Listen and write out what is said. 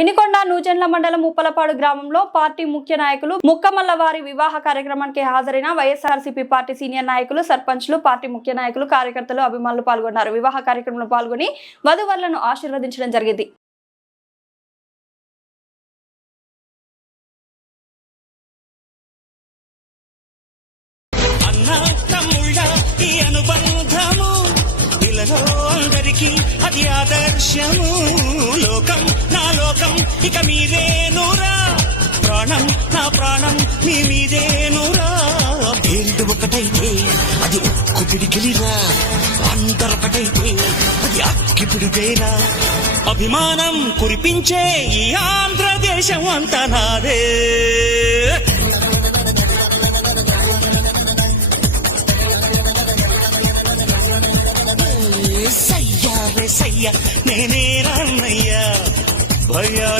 వినుకొండ నూజెండ్ల మండలం ఉప్పలపాడు గ్రామంలో పార్టీ ముఖ్య నాయకులు ముక్కమల్ల వారి వివాహ కార్యక్రమానికి హాజరైన వైఎస్ఆర్సీపీ పార్టీ సీనియర్ నాయకులు, సర్పంచ్లు, పార్టీ ముఖ్య నాయకులు, కార్యకర్తలు, అభిమానులు పాల్గొన్నారు. వివాహ కార్యక్రమంలో పాల్గొని వధువరులను ఆశీర్వదించడం జరిగింది. అది ఆదర్శము, లోకం నా లోకం ఇక మీరేనురా, ప్రాణం నా ప్రాణం మీ మీదేనురా. పేరు ఒకటైతే అది ఉక్కు పిడికిలిరా, అందరొకటైతే అది అక్కి పిడిపేరా. అభిమానం కురిపించే ఈ ఆంధ్రదేశం అంతా నాదే. సయ్యా నేనే రాన్నయ్యా, భయ్యా